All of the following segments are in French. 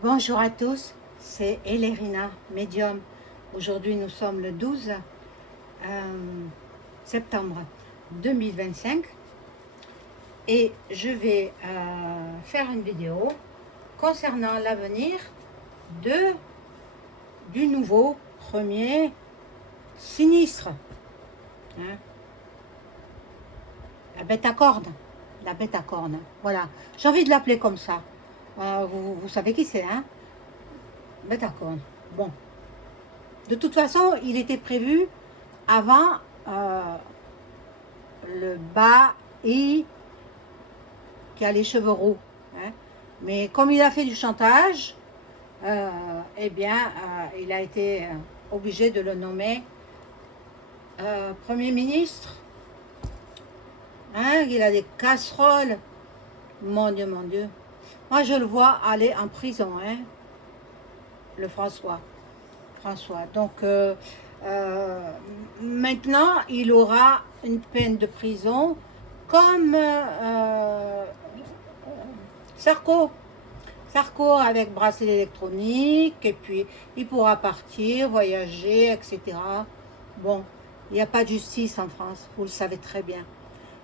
Bonjour à tous, c'est Elérina, médium. Aujourd'hui, nous sommes le 12 septembre 2025 et je vais faire une vidéo concernant l'avenir du nouveau premier sinistre. Hein? La bête à cornes. La bête à cornes. Voilà, j'ai envie de l'appeler comme ça. Vous savez qui c'est, hein? Bête à cornes. Bon. De toute façon, il était prévu avant le bas et qui a les cheveux roux. Hein. Mais comme il a fait du chantage, eh bien, il a été obligé de le nommer Premier ministre. Hein, il a des casseroles. Mon Dieu, mon Dieu. Moi, je le vois aller en prison, hein, le François. Donc, maintenant, il aura une peine de prison comme Sarko. Sarko avec bracelet électronique, et puis il pourra partir, voyager, etc. Bon, il n'y a pas de justice en France, vous le savez très bien.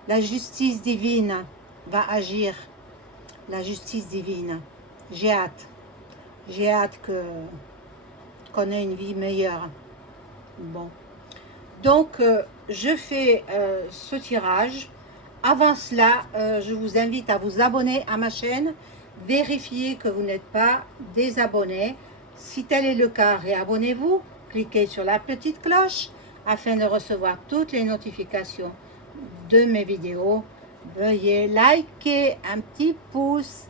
La justice divine va agir. La justice divine. J'ai hâte. J'ai hâte qu'on ait une vie meilleure. Bon. Donc, je fais ce tirage. Avant cela, je vous invite à vous abonner à ma chaîne. Vérifiez que vous n'êtes pas désabonné. Si tel est le cas, réabonnez-vous. Cliquez sur la petite cloche afin de recevoir toutes les notifications de mes vidéos. Veuillez liker, un petit pouce.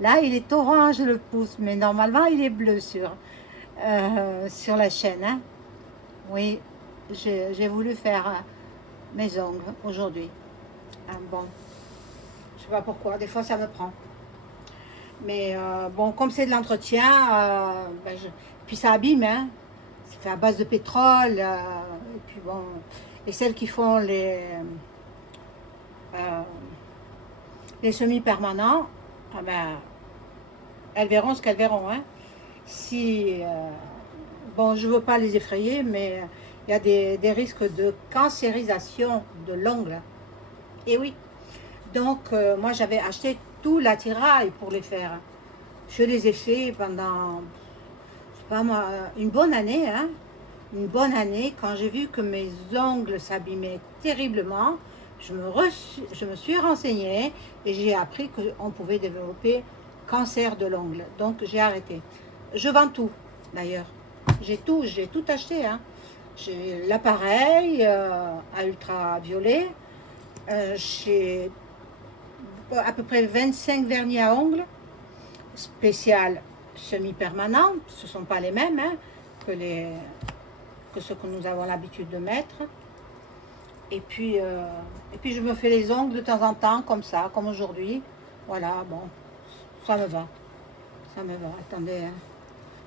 Là, il est orange le pouce, mais normalement, il est bleu sur la chaîne. Hein. Oui, j'ai voulu faire mes ongles aujourd'hui. Bon, je sais pas pourquoi, des fois ça me prend. Mais bon, comme c'est de l'entretien, puis ça abîme, hein. C'est fait à base de pétrole. Et puis bon, et celles qui font les semi-permanents, elles verront ce qu'elles verront. Hein. Si, bon, je ne veux pas les effrayer, mais il y a des risques de cancérisation de l'ongle. Et oui. Donc, moi, j'avais acheté tout l'attirail pour les faire. Je les ai fait pendant, je sais pas moi, une bonne année. Hein, une bonne année. Quand j'ai vu que mes ongles s'abîmaient terriblement, je me suis renseignée et j'ai appris qu'on pouvait développer cancer de l'ongle. Donc, j'ai arrêté. Je vends tout, d'ailleurs. J'ai tout acheté. Hein. J'ai l'appareil à ultraviolet. J'ai à peu près 25 vernis à ongles spécial semi-permanent. Ce ne sont pas les mêmes hein, que ceux que nous avons l'habitude de mettre. Et puis je me fais les ongles de temps en temps, comme ça, comme aujourd'hui. Voilà, bon, ça me va. Ça me va. Attendez, hein.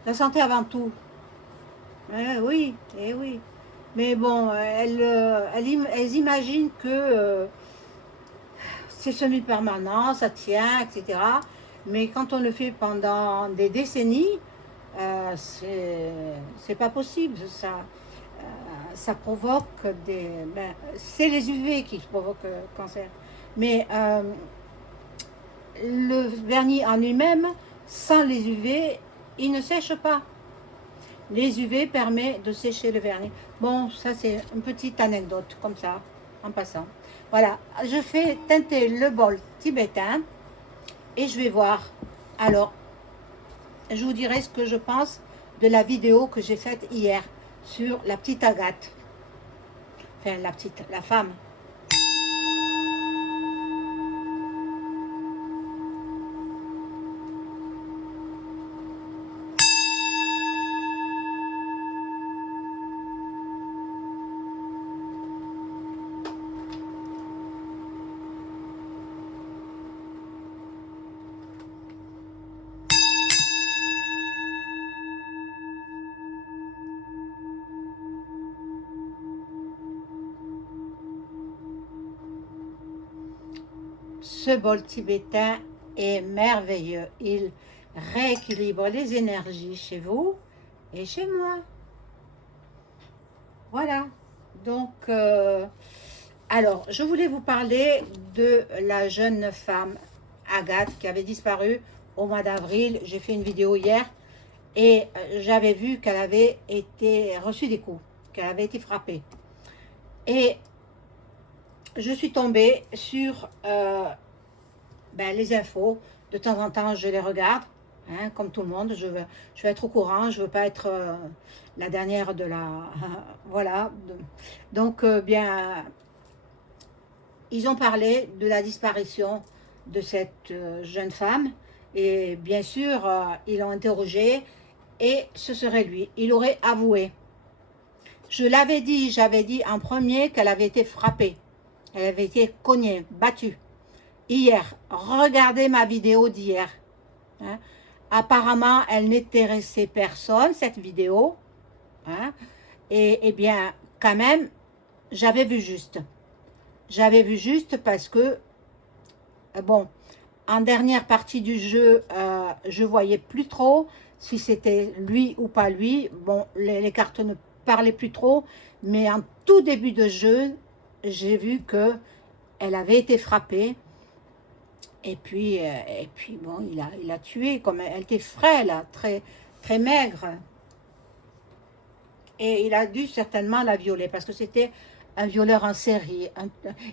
La santé avant tout. Oui, eh oui. Mais bon, elles imaginent que c'est semi-permanent, ça tient, etc. Mais quand on le fait pendant des décennies, c'est pas possible. Ça provoque des... c'est les UV qui provoquent le cancer. Mais le vernis en lui-même, sans les UV, il ne sèche pas. Les UV permettent de sécher le vernis. Bon, ça c'est une petite anecdote, comme ça, en passant. Voilà, je fais teinter le bol tibétain et je vais voir. Alors, je vous dirai ce que je pense de la vidéo que j'ai faite hier sur la petite Agathe. Enfin, la femme. Ce bol tibétain est merveilleux. rééquilibre les énergies chez vous et chez moi. Voilà. Donc, alors, je voulais vous parler de la jeune femme Agathe qui avait disparu au mois d'avril. J'ai fait une vidéo hier et j'avais vu qu'elle avait été reçue des coups, qu'elle avait été frappée. Et je suis tombée sur les infos. De temps en temps, je les regarde, hein, comme tout le monde. Je veux être au courant, je veux pas être la dernière de la... voilà. Donc, ils ont parlé de la disparition de cette jeune femme. Et bien sûr, ils l'ont interrogé et ce serait lui. Il aurait avoué. J'avais dit en premier qu'elle avait été frappée. Elle avait été cognée, battue. Hier, regardez ma vidéo d'hier. Hein. Apparemment, elle n'intéressait personne, cette vidéo. Hein. Et bien, quand même, j'avais vu juste. J'avais vu juste parce que, bon, en dernière partie du jeu, je voyais plus trop si c'était lui ou pas lui. Bon, les cartes ne parlaient plus trop, mais en tout début de jeu, j'ai vu que elle avait été frappée. Et puis bon, il a tué, comme elle était frêle, très, très maigre. Et il a dû certainement la violer, parce que c'était un violeur en série.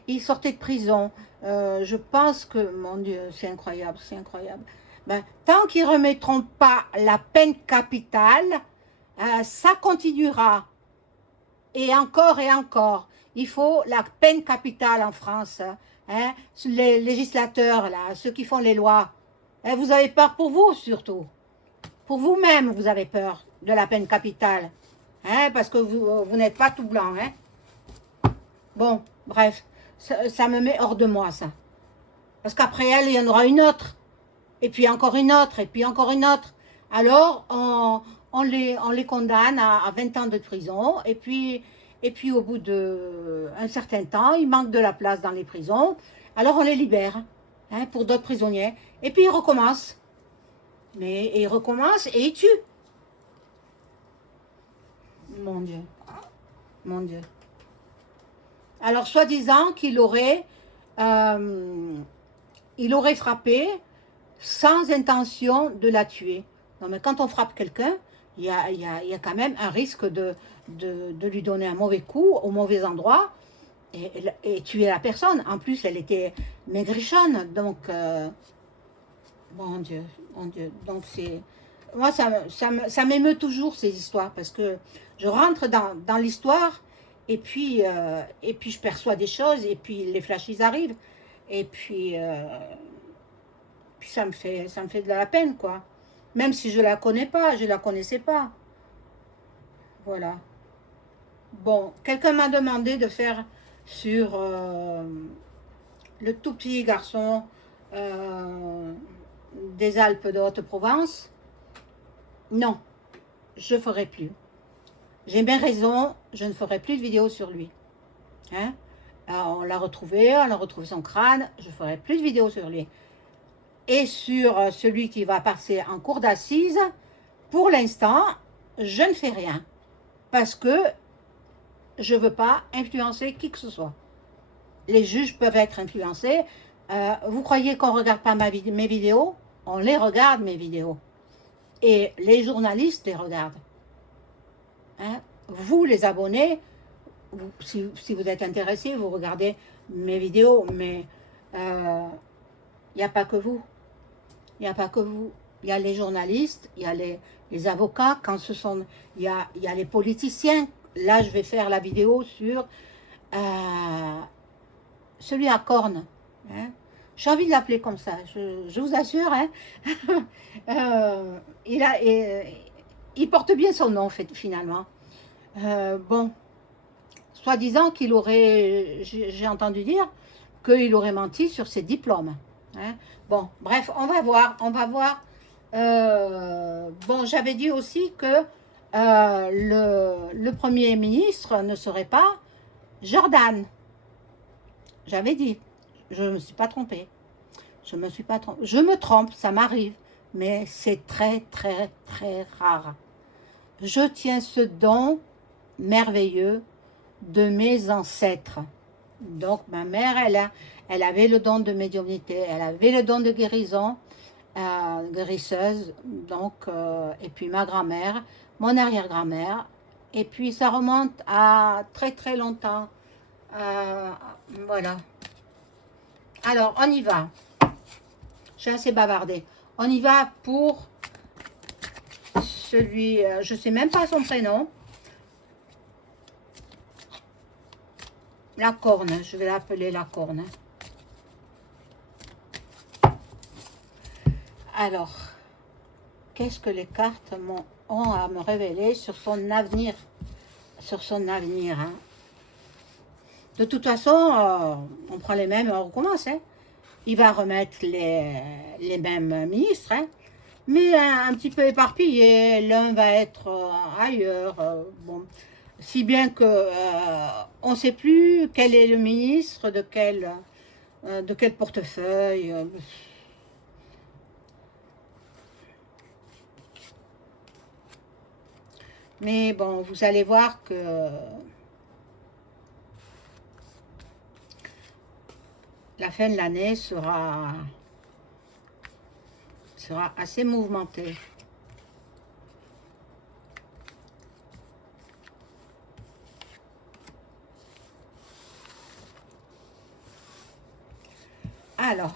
Il sortait de prison. Je pense que, mon Dieu, c'est incroyable, c'est incroyable. Ben, tant qu'ils ne remettront pas la peine capitale, ça continuera. Et encore. Il faut la peine capitale en France. Hein, les législateurs, là, ceux qui font les lois, hein, vous avez peur pour vous surtout. Pour vous-même, vous avez peur de la peine capitale. Hein, parce que vous n'êtes pas tout blanc. Hein. Bon, bref, ça me met hors de moi, ça. Parce qu'après elle, il y en aura une autre. Et puis encore une autre, et puis encore une autre. Alors, on les condamne à 20 ans de prison, et puis au bout d'un certain temps, il manque de la place dans les prisons, alors on les libère, hein, pour d'autres prisonniers, et puis ils recommencent. Mais ils recommencent et ils tuent. Mon Dieu, mon Dieu. Alors, soi-disant qu'il aurait frappé sans intention de la tuer. Non, mais quand on frappe quelqu'un, il y a quand même un risque de lui donner un mauvais coup au mauvais endroit et tuer la personne. En plus, elle était maigrichonne, donc mon Dieu, mon Dieu. Donc c'est moi ça m'émeut toujours ces histoires parce que je rentre dans l'histoire et puis je perçois des choses et puis les flashs ils arrivent et puis ça me fait de la peine quoi. Même si je la connais pas, je la connaissais pas. Voilà. Bon, quelqu'un m'a demandé de faire sur le tout petit garçon des Alpes de Haute-Provence. Non, je ne ferai plus. J'ai bien raison, je ne ferai plus de vidéo sur lui. Hein? Alors, on a retrouvé son crâne, je ne ferai plus de vidéo sur lui. Et sur celui qui va passer en cour d'assises, pour l'instant, je ne fais rien. Parce que je ne veux pas influencer qui que ce soit. Les juges peuvent être influencés. Vous croyez qu'on ne regarde pas mes vidéos? On les regarde, mes vidéos. Et les journalistes les regardent. Hein? Vous, les abonnés, si vous êtes intéressés, vous regardez mes vidéos, mais il n'y a pas que vous. Il n'y a pas que vous. Il y a les journalistes, il y a les avocats, il y a les politiciens. Là, je vais faire la vidéo sur celui à cornes. Hein? J'ai envie de l'appeler comme ça, je vous assure. Hein? Il porte bien son nom, finalement. Bon, soi-disant qu'il aurait, j'ai entendu dire, qu'il aurait menti sur ses diplômes. Hein? Bon, bref, on va voir. Bon, j'avais dit aussi que le Premier ministre ne serait pas Jordan. J'avais dit, je ne me suis pas trompée. Je me trompe, ça m'arrive. mais c'est très, très, très rare. Je tiens ce don merveilleux de mes ancêtres. Donc, ma mère, elle avait le don de médiumnité, elle avait le don de guérison, guérisseuse, donc, et puis ma grand-mère, mon arrière-grand-mère, et puis ça remonte à très, très longtemps. Voilà. Alors, on y va. J'ai assez bavardé. On y va pour celui, je ne sais même pas son prénom. La corne, je vais l'appeler la corne. Alors, qu'est-ce que les cartes ont à me révéler sur son avenir? Sur son avenir, hein. De toute façon, on prend les mêmes et on recommence, hein. Il va remettre les mêmes ministres, hein, mais un petit peu éparpillé. L'un va être ailleurs. Bon. Si bien que on ne sait plus quel est le ministre de quel portefeuille. Mais bon, vous allez voir que la fin de l'année sera assez mouvementée. Alors,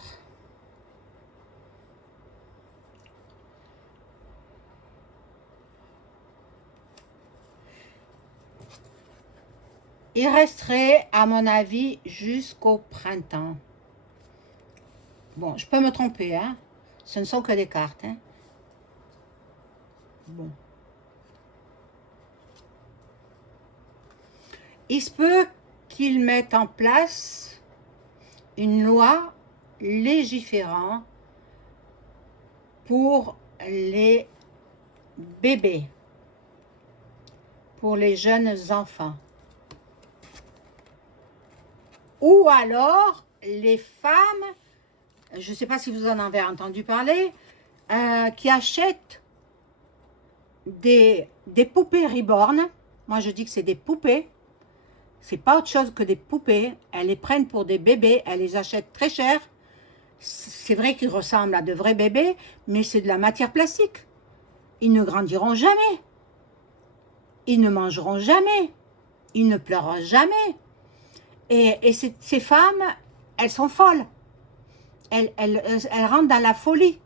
il resterait, à mon avis, jusqu'au printemps. Bon, je peux me tromper, hein. Ce ne sont que des cartes, hein. Bon. Il se peut qu'ils mettent en place une loi légiférant pour les bébés, pour les jeunes enfants. Ou alors, les femmes, je ne sais pas si vous en avez entendu parler, qui achètent des poupées reborn. Moi, je dis que c'est des poupées. C'est pas autre chose que des poupées. Elles les prennent pour des bébés, elles les achètent très cher. C'est vrai qu'ils ressemblent à de vrais bébés, mais c'est de la matière plastique. Ils ne grandiront jamais. Ils ne mangeront jamais. Ils ne pleureront jamais. Et ces femmes, elles sont folles. Elles rentrent dans la folie.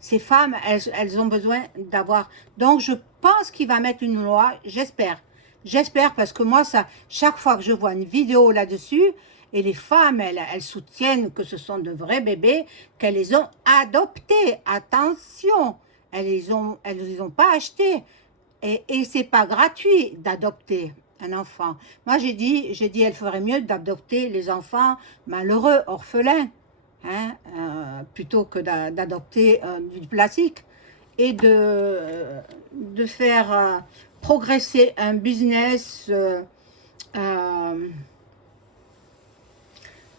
Ces femmes, elles ont besoin d'avoir... Donc, je pense qu'il va mettre une loi, j'espère. J'espère parce que moi, chaque fois que je vois une vidéo là-dessus, et les femmes, elles soutiennent que ce sont de vrais bébés, qu'elles les ont adoptés. Attention, elles les ont pas achetés. Et c'est pas gratuit d'adopter un enfant. Moi, j'ai dit, elle ferait mieux d'adopter les enfants malheureux, orphelins, hein, plutôt que d'adopter du plastique et de faire progresser un business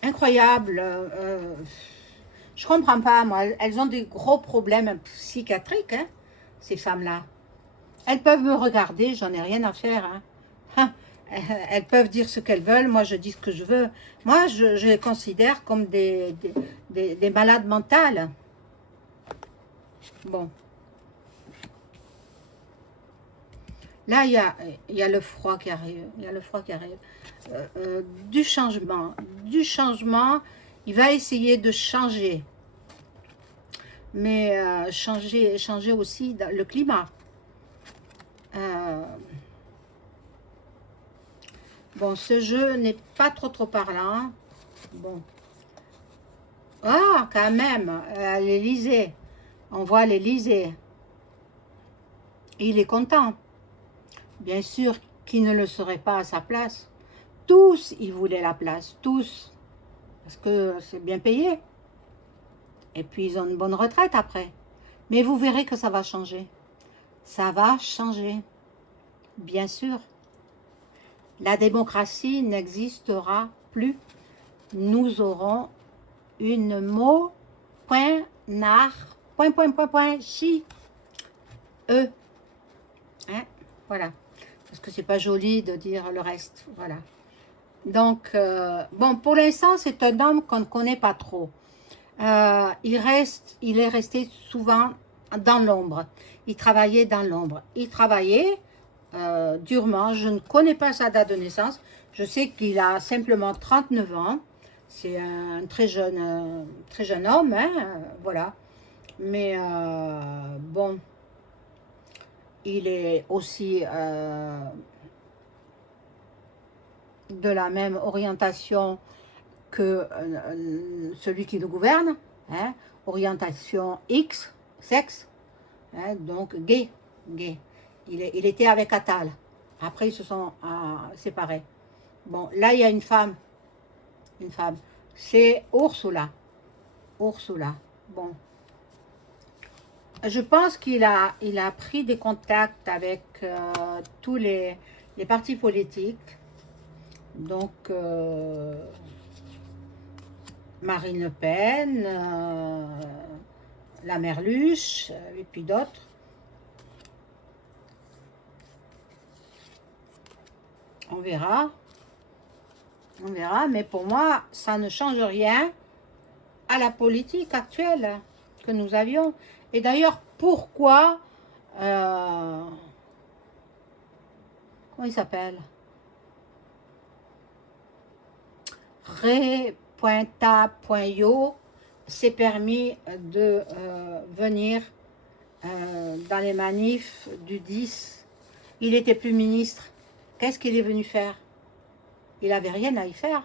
incroyable. Je comprends pas, moi. Elles ont des gros problèmes psychiatriques, hein, ces femmes-là. Elles peuvent me regarder, j'en ai rien à faire, hein. Elles peuvent dire ce qu'elles veulent, moi je dis ce que je veux. Moi, je les considère comme des malades mentales. Bon. Là, il y a le froid qui arrive. Il y a le froid qui arrive. Du changement. Du changement. Il va essayer de changer. Mais changer aussi le climat. Bon, ce jeu n'est pas trop parlant. Bon. Ah, quand même, à l'Élysée. On voit l'Élysée. Il est content. Bien sûr qu'il ne le serait pas à sa place. Tous, ils voulaient la place. Tous. Parce que c'est bien payé. Et puis, ils ont une bonne retraite après. Mais vous verrez que ça va changer. Ça va changer. Bien sûr. La démocratie n'existera plus. Nous aurons une Chi, E. Hein, voilà. Parce que c'est pas joli de dire le reste. Voilà. Donc, bon, pour l'instant, c'est un homme qu'on ne connaît pas trop. Il est resté souvent dans l'ombre. Il travaillait dans l'ombre. Il travaillait durement. Je ne connais pas sa date de naissance. Je sais qu'il a simplement 39 ans. C'est un très jeune homme, hein, voilà. Mais bon, il est aussi de la même orientation que celui qui le gouverne, hein, orientation X, sexe, hein, donc gay, gay. Il était avec Attal. Après, ils se sont séparés. Bon, là, il y a une femme. Une femme. C'est Ursula. Ursula. Bon. Je pense il a pris des contacts avec tous les partis politiques. Donc, Marine Le Pen, la Merluche, et puis d'autres. On verra. On verra, mais pour moi, ça ne change rien à la politique actuelle que nous avions. Et d'ailleurs, pourquoi... comment il s'appelle? Ré.ta.io s'est permis de venir dans les manifs du 10. Il n'était plus ministre. Qu'est-ce qu'il est venu faire? Il n'avait rien à y faire.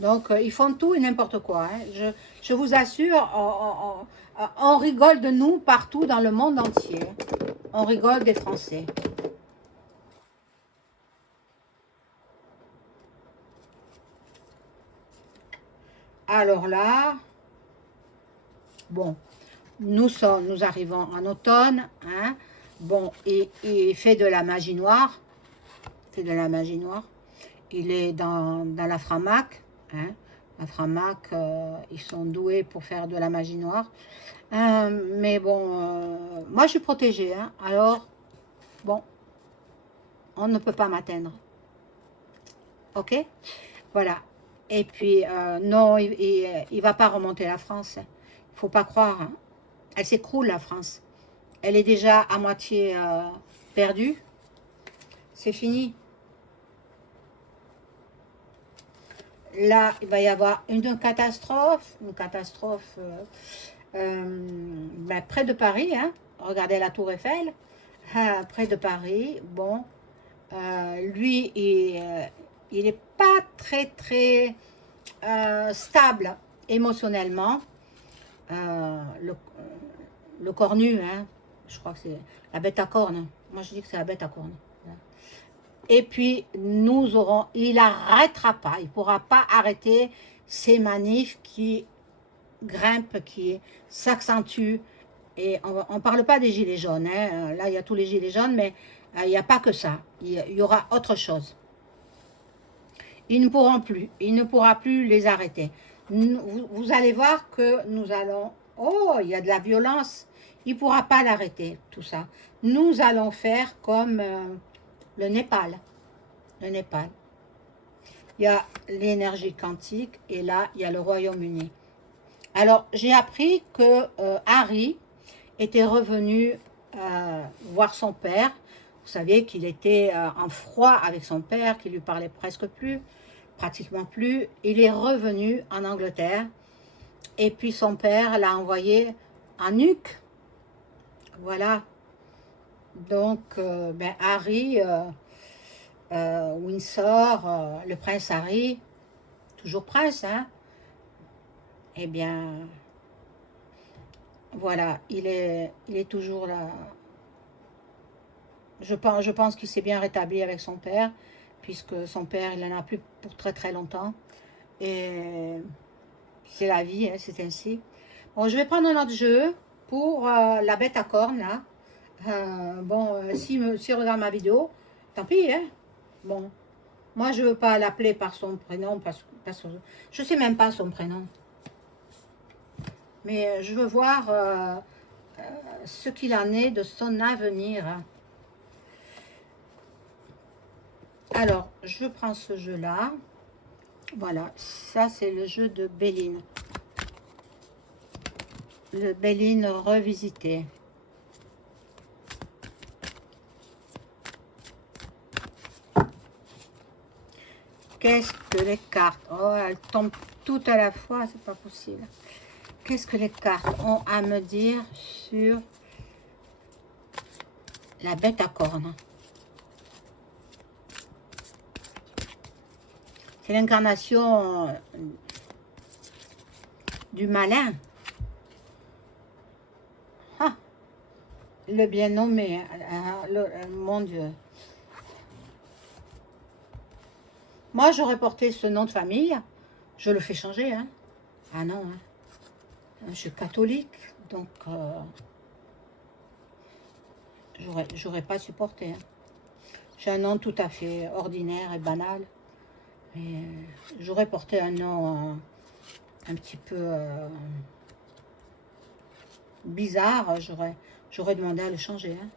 Donc, ils font tout et n'importe quoi. Hein. Je vous assure, on rigole de nous partout dans le monde entier. On rigole des Français. Alors là, bon, nous arrivons en automne. Hein. Bon, il fait de la magie noire. Fait de la magie noire. Il est dans la Framac. Hein. La Framac, ils sont doués pour faire de la magie noire. Mais bon, moi je suis protégée. Hein. Alors, bon, on ne peut pas m'atteindre. Ok? Voilà. Et puis, non, il ne va pas remonter la France. Il ne faut pas croire. Hein. Elle s'écroule, la France. Elle est déjà à moitié perdue. C'est fini. Là, il va y avoir une catastrophe ben, près de Paris. Hein. Regardez la Tour Eiffel. Près de Paris. Bon, lui, il n'est pas très stable émotionnellement. Le cornu, hein, je crois que c'est la bête à cornes. Moi, je dis que c'est la bête à cornes. Et puis, il n'arrêtera pas, il ne pourra pas arrêter ces manifs qui grimpent, qui s'accentuent. Et on ne parle pas des gilets jaunes. Hein. Là, il y a tous les gilets jaunes, mais il n'y a pas que ça. Il y aura autre chose. Ils ne pourront plus. Il ne pourra plus les arrêter. Vous allez voir que nous allons... Oh, il y a de la violence. Il ne pourra pas l'arrêter, tout ça. Nous allons faire comme le Népal. Le Népal. Il y a l'énergie quantique et là, il y a le Royaume-Uni. Alors, j'ai appris que Harry était revenu voir son père. Vous savez qu'il était en froid avec son père, qu'il lui parlait presque plus, pratiquement plus. Il est revenu en Angleterre et puis son père l'a envoyé en nuque. Voilà. Donc, ben Harry, Windsor, le prince Harry, toujours prince, hein, eh bien, voilà, il est toujours là. Je pense qu'il s'est bien rétabli avec son père, puisque son père, il n'en a plus pour très longtemps. Et c'est la vie, hein, c'est ainsi. Bon, je vais prendre un autre jeu pour la bête à cornes, là. Bon, s'il regarde ma vidéo, tant pis, hein. Bon, moi, je ne veux pas l'appeler par son prénom, parce que je ne sais même pas son prénom. Mais je veux voir ce qu'il en est de son avenir. Alors, je prends ce jeu-là. Voilà, ça c'est le jeu de Béline. Le Béline revisité. Qu'est-ce que les cartes? Oh, elles tombent toutes à la fois, c'est pas possible. Qu'est-ce que les cartes ont à me dire sur la bête à cornes? C'est l'incarnation du malin. Ah, le bien nommé, mon Dieu. Moi, j'aurais porté ce nom de famille, je le fais changer. Hein. Ah non, hein. Je suis catholique, donc j'aurais pas supporté. Hein. J'ai un nom tout à fait ordinaire et banal. Mais j'aurais porté un nom un petit peu bizarre, j'aurais demandé à le changer. Hein.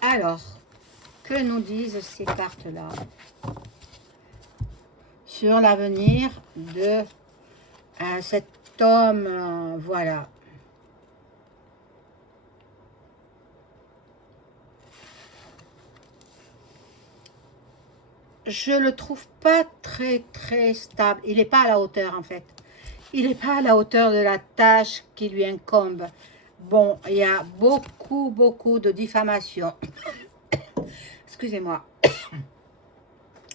Alors, que nous disent ces cartes-là sur l'avenir de cet homme, voilà. Je le trouve pas très stable. Il n'est pas à la hauteur en fait. Il n'est pas à la hauteur de la tâche qui lui incombe. Bon, il y a beaucoup de diffamation. Excusez-moi.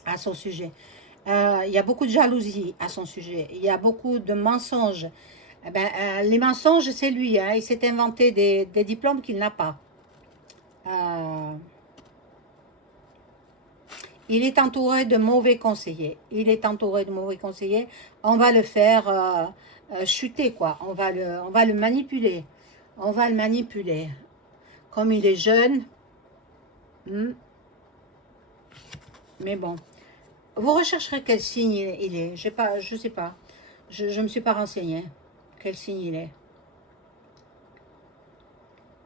À son sujet. Il y a beaucoup de jalousie à son sujet. Il y a beaucoup de mensonges. Eh ben, les mensonges, c'est lui. Hein. Il s'est inventé des diplômes qu'il n'a pas. Il est entouré de mauvais conseillers. Il est entouré de mauvais conseillers. On va le faire chuter, quoi. On va le manipuler. On va le manipuler. Comme il est jeune. Mais bon. Vous rechercherez quel signe il est. Je sais pas. Je me suis pas renseignée. Quel signe il est.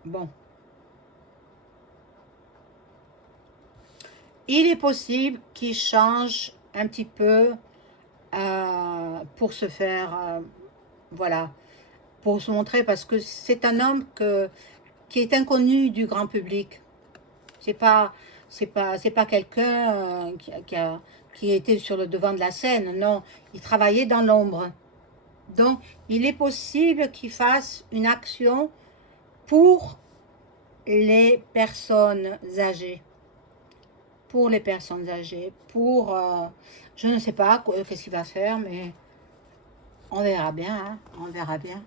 Bon. Il est possible qu'il change un petit peu pour se faire, voilà, pour se montrer, parce que c'est un homme qui est inconnu du grand public. C'est pas quelqu'un qui était sur le devant de la scène. Non, il travaillait dans l'ombre. Donc, il est possible qu'il fasse une action pour les personnes âgées. Pour les personnes âgées, pour, je ne sais pas qu'est-ce qu'il va faire, mais on verra bien, hein, on verra bien.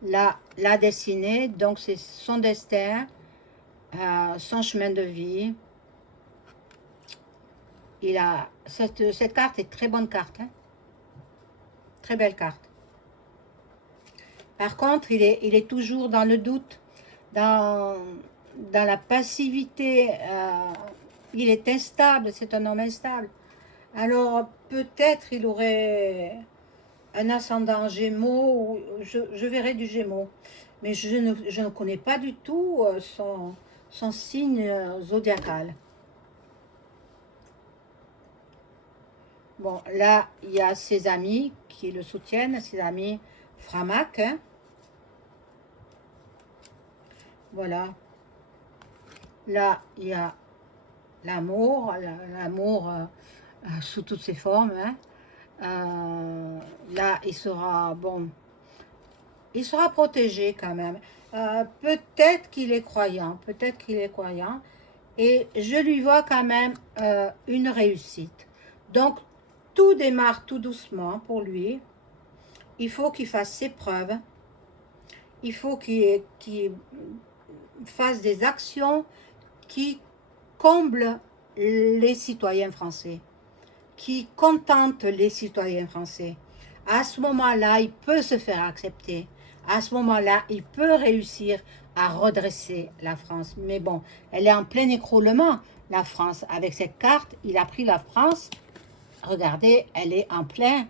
Là, la destinée, donc c'est son destin, son chemin de vie. Il a, cette carte est très bonne carte, hein, très belle carte. Par contre, il est toujours dans le doute, dans la passivité, il est instable, c'est un homme instable. Alors peut-être il aurait un ascendant Gémeaux, je verrai du Gémeaux, mais je ne connais pas du tout son signe zodiacal. Bon, là, il y a ses amis qui le soutiennent, ses amis Framac. Hein. Voilà. Là, il y a l'amour sous toutes ses formes. Hein. Là, il sera, bon, il sera protégé quand même. Peut-être qu'il est croyant, et je lui vois quand même une réussite. Donc, tout démarre tout doucement pour lui. Il faut qu'il fasse ses preuves. Il faut qu'il fasse des actions qui comble les citoyens français, qui contente les citoyens français. À ce moment-là, il peut se faire accepter. À ce moment-là, il peut réussir à redresser la France. Mais bon, elle est en plein écroulement. la France. Avec cette carte, il a pris la France. Regardez, elle est en plein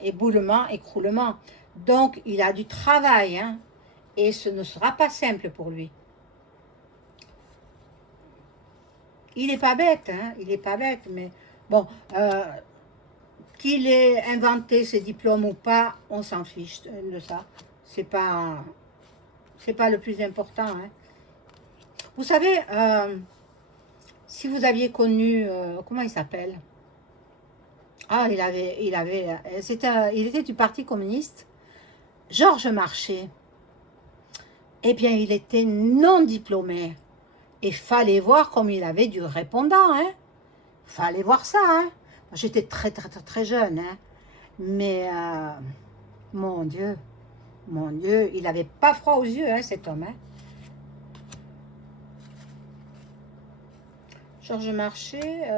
éboulement, écroulement. Donc, il a du travail, hein, et ce ne sera pas simple pour lui. Il n'est pas bête, hein, il n'est pas bête, mais bon, qu'il ait inventé ses diplômes ou pas, on s'en fiche de ça. C'est pas le plus important, hein. Vous savez, si vous aviez connu, comment il s'appelle? Ah, il était du Parti communiste, Georges Marchais. Eh bien, il était non diplômé. Et fallait voir comme il avait du répondant, hein. Fallait voir ça, hein. J'étais très, très, très, très jeune, hein. Mais, mon Dieu, il n'avait pas froid aux yeux, hein, cet homme, hein. Georges Marchais,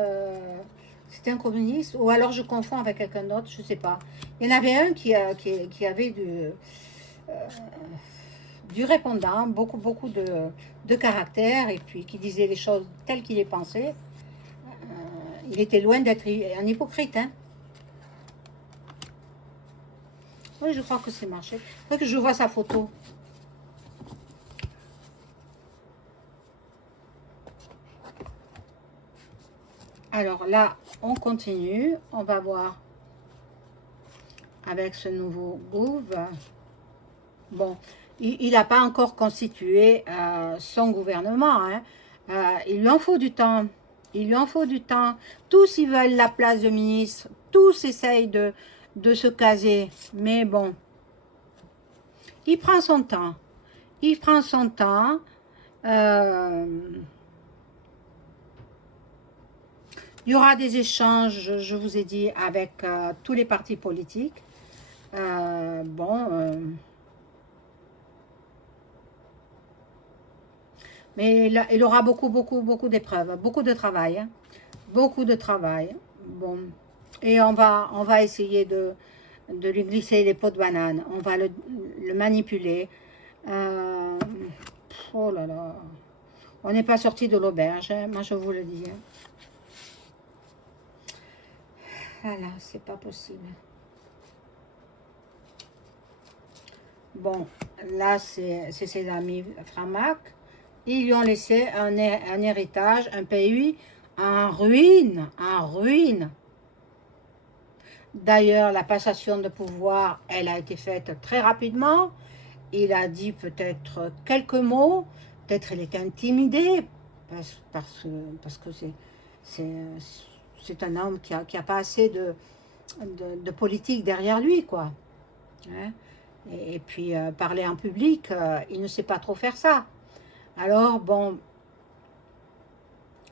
c'était un communiste, ou alors je confonds avec quelqu'un d'autre, je ne sais pas. Il y en avait un qui avait du répondant, beaucoup de caractère, et puis qui disait les choses telles qu'il les pensait. Il était loin d'être un hypocrite, hein. Oui, je crois que c'est Marchais. Il faut que je vois sa photo. Alors là, on continue. On va voir avec ce nouveau gouv. Bon, il n'a pas encore constitué son gouvernement, hein. Il lui en faut du temps. Il lui en faut du temps. Tous, ils veulent la place de ministre. Tous essayent de se caser. Mais bon, il prend son temps. Il prend son temps. Il y aura des échanges, je vous ai dit, avec tous les partis politiques. Mais il aura beaucoup d'épreuves, beaucoup de travail, hein. Beaucoup de travail. Bon. Et on va essayer de lui glisser les pots de banane. On va le manipuler. Oh là là. On n'est pas sorti de l'auberge, hein, moi je vous le dis, hein. Voilà, c'est pas possible. Bon, là, c'est ses amis Framac. Ils lui ont laissé un héritage, un pays en ruine, en ruine. D'ailleurs, la passation de pouvoir, elle a été faite très rapidement. Il a dit peut-être quelques mots. Peut-être il était intimidé parce que c'est un homme qui a pas assez de politique derrière lui, quoi. Hein. Et puis, parler en public, il ne sait pas trop faire ça. Alors, bon,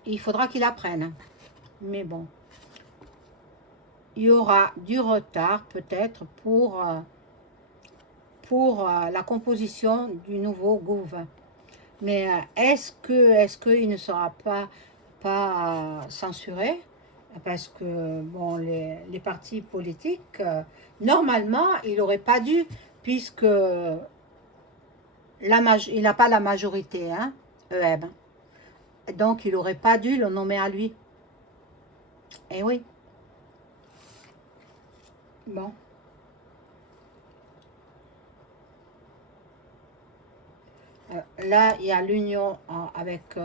il faudra qu'il apprenne. Mais bon, il y aura du retard peut-être pour la composition du nouveau gouvernement. Mais est-ce qu'il ne sera pas censuré? Parce que, bon, les partis politiques, normalement, il n'aurait pas dû, puisque il n'a pas la majorité, hein, EM. Donc, il n'aurait pas dû le nommer à lui. Eh oui. Bon. Là, il y a l'union avec...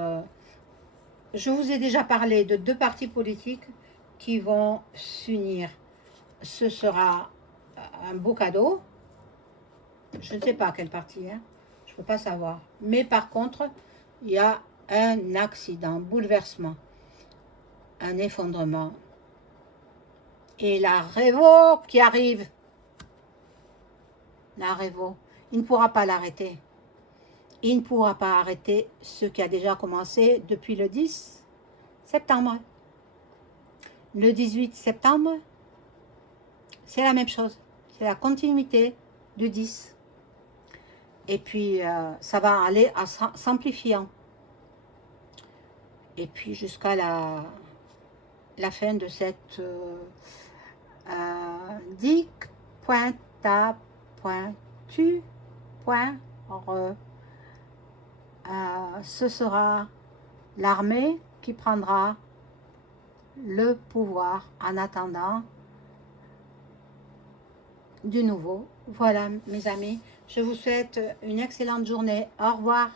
je vous ai déjà parlé de deux partis politiques qui vont s'unir. Ce sera un beau cadeau. Je ne sais pas quel parti, hein. Je ne peux pas savoir. Mais par contre, il y a un accident, bouleversement, un effondrement. Et la Révo qui arrive. La Révo. Il ne pourra pas l'arrêter. Il ne pourra pas arrêter ce qui a déjà commencé depuis le 10 septembre. Le 18 septembre, c'est la même chose. C'est la continuité du 10. Et puis, ça va aller en s'amplifiant. Et puis, jusqu'à la fin de cette dic, point, ta, point, tu, point, re. Ce sera l'armée qui prendra le pouvoir en attendant du nouveau. Voilà mes amis, je vous souhaite une excellente journée. Au revoir.